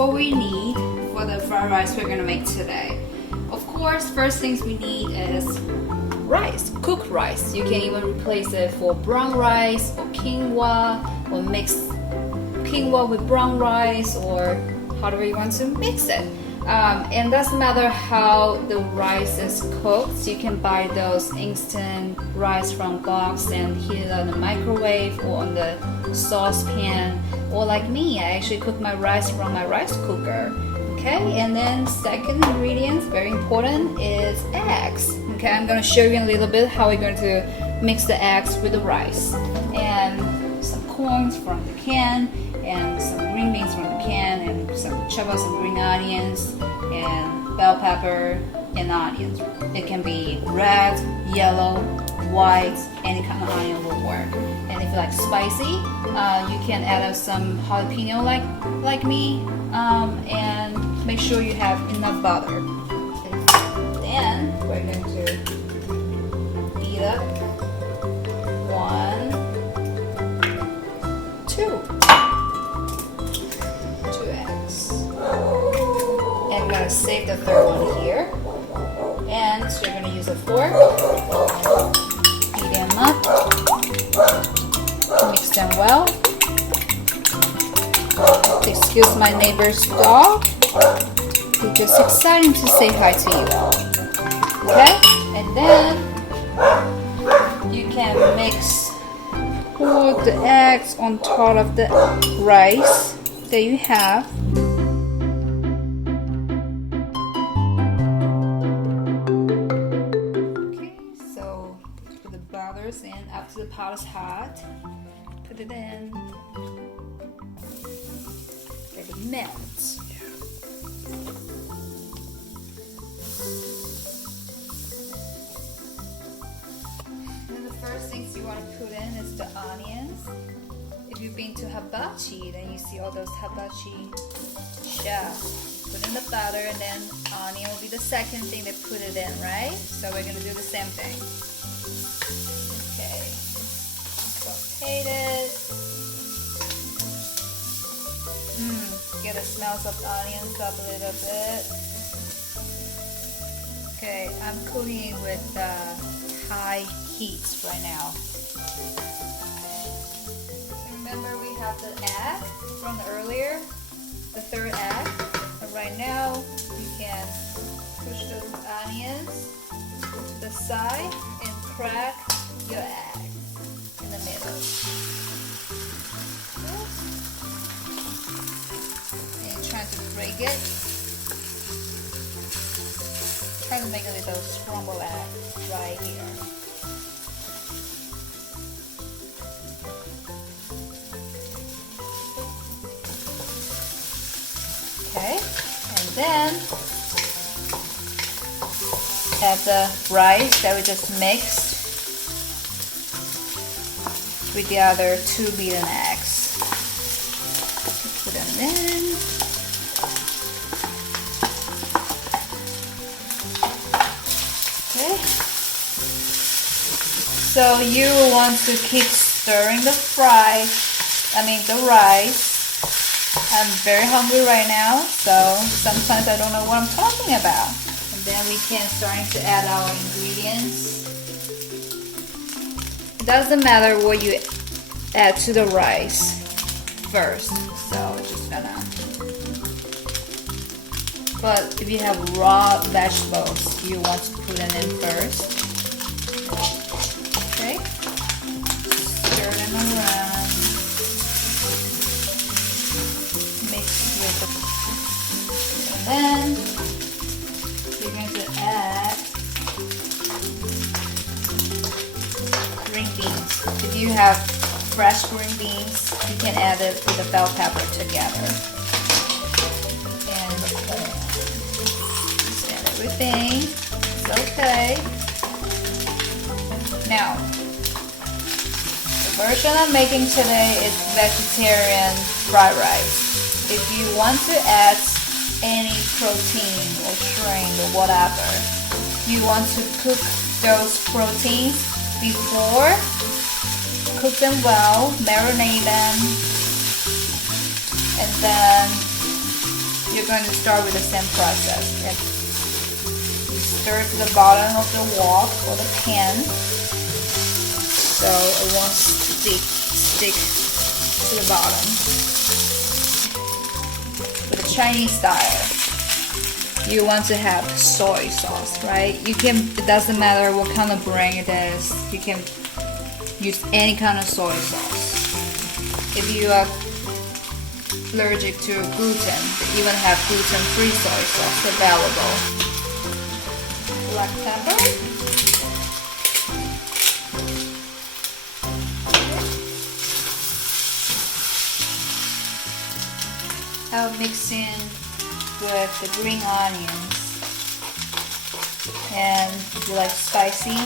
what we need for the fried rice we're gonna make today. Of course, first things we need is rice, cooked rice. You can even replace it for brown rice or quinoa, or mix quinoa with brown rice, or however you want to mix it. And doesn't matter how the rice is cooked. So you can buy those instant rice from box and heat it on the microwave or on the saucepan. Or like me, I actually cook my rice from my rice cooker. Okay, and then second ingredient, very important, is eggs. Okay, I'm gonna show you in a little bit how we're going to mix the eggs with the rice. And some corn from the can, and some green beans from the can, and chop up some green onions, and bell pepper, and onions. It can be red, yellow, white, any kind of onion will work. And if you like spicy, you can add some jalapeno like me, and make sure you have enough butter. Then we're going to beat up 1, 2 eggs. And I'm going to save the third one here. And so you're going to use a fork, beat them up, mix them well. Excuse my neighbor's dog. He's just exciting to say hi to you all. Okay? And then you can pour the eggs on top of the rice that you have. Okay, so put the butters in after the pot is hot. Put it in. Let it melt. And the first things you want to put in is the onions. If you've been to hibachi, then you see all those hibachi chefs. Put in the butter, and then onion will be the second thing they put it in, right? So we're gonna do the same thing. Okay, sauteed it. Get the smells of onions up a little bit. Okay, I'm cooking with high heat right now. Remember, we have the egg from earlier, the third egg. But right now, you can push those onions to the side and crack your egg in the middle. And you're trying to break it. Try to make a little scrambled egg right here. Okay, and then add the rice that we just mixed with the other 2 beaten eggs. Put them in. Okay. So you want to keep stirring the rice. I'm very hungry right now, so sometimes I don't know what I'm talking about. And then we can start to add our ingredients. It doesn't matter what you add to the rice first, so just gonna. But if you have raw vegetables, you want to put them in first. Okay, stir them around. And then you're going to add green beans. If you have fresh green beans, you can add it with the bell pepper together. And just add everything. It's okay. Now, the version I'm making today is vegetarian fried rice. If you want to add any protein or shrimp or whatever, you want to cook those proteins before, cook them well, marinate them, and then you're going to start with the same process. And you stir to the bottom of the wok or the pan, so it won't stick to the bottom. With the Chinese style, you want to have soy sauce, right? It doesn't matter what kind of brand it is, you can use any kind of soy sauce. If you are allergic to gluten, they even have gluten-free soy sauce available. Black pepper. I'll mix in with the green onions. And if you like spicy,